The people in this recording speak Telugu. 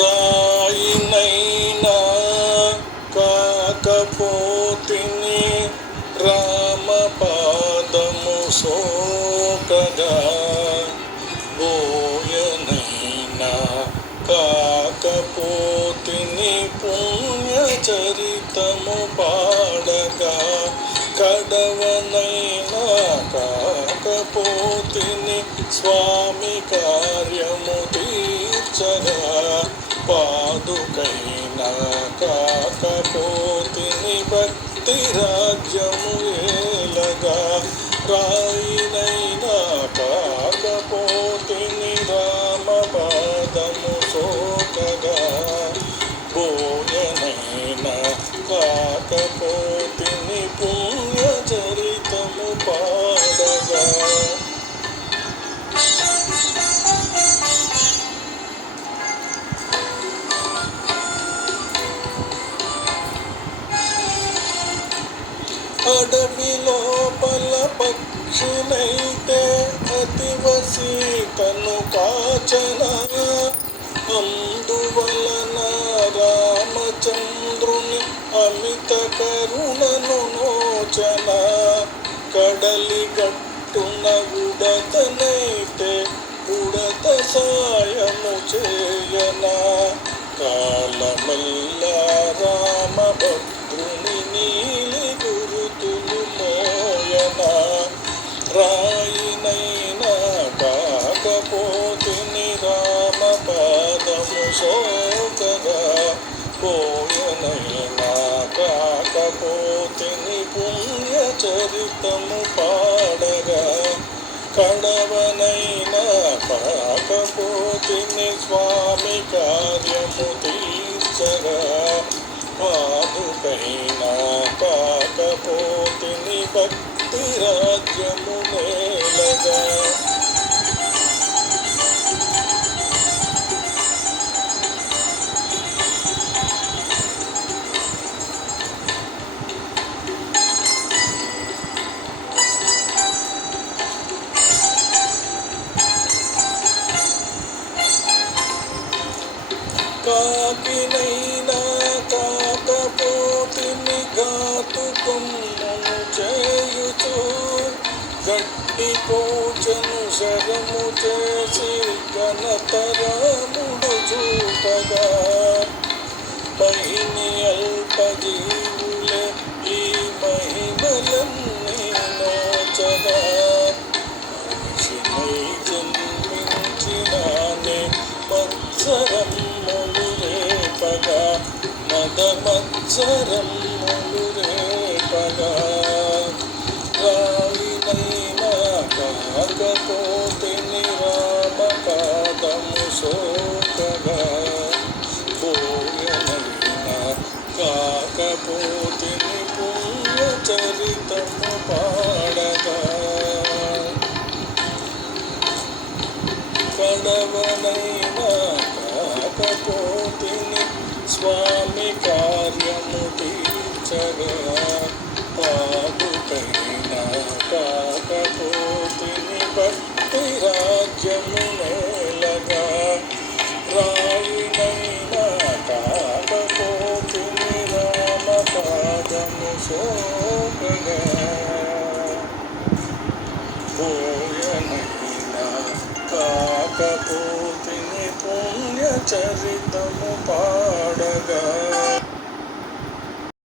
రాయినైనా కాకపోతిని రామపాదము సోకగా, బోయనైనా కాకపోతిని పుణ్యచరితము పాడగా, కడవనైనా కాకపోతిని స్వామి కార్యము తీర్చగా, పాదుకైనా కాకపోతిని భక్తి రాజ్యము ఏలగా, రాయినైనా కాకపోతిని రామపాదము సోకగా, బోయనైనా కాకపోతిని పుణ్యచరితము పాడగా. అడవి లోపల పక్షినైతే అతివసీతను కాచన, అందువలన రామచంద్రుని అమిత కరుణను నోచన, కడలి గట్టున ఉడతనైతే ఉడత సాయము చేయన, కాలమల్ల రామభద్రుని నీలి గురుతులు మోయన, రాయినైనా కాకపోతిని రామపాదము సోకగా, పోయనైనా కాకపోతిని పుణ్యచరితము పాడగా, కడవనైనా కాకపోతిని స్వామి కార్యము తీర్చగా, పాదుకైనా కాకపోతిని భక్తి రాజ్యము నేలగా. కాకినైనా కాకపోతిని ఘాతుకమును చేయుచు, గట్టి కోచను శరము చేసి ఘనతరముడు చూపగా, మహిని అల్పజీవులే ఈ మహిమలన్నీ నోచగా, మనిషినై జన్మించినానే మత్సరమ్ములు రేపగా, మదమత్సరమ్ములు రేపగా, రాయినైనా కాకపోతిని రామపాదము సోకగా, బోయనైనా కాకపోతిని పుణ్యచరితము పాడగా, కడవనైనా కాకపోతిని స్వామి కార్యము తీర్చగా, పాదుకైనా కాకపోతిని భక్తి రాజ్యము నేలగా, రాయినైనా కాకపోతిని రామపాదము సోకగా, పోయనైనా కాకపోతిని పుణ్యచరితము పాడగా.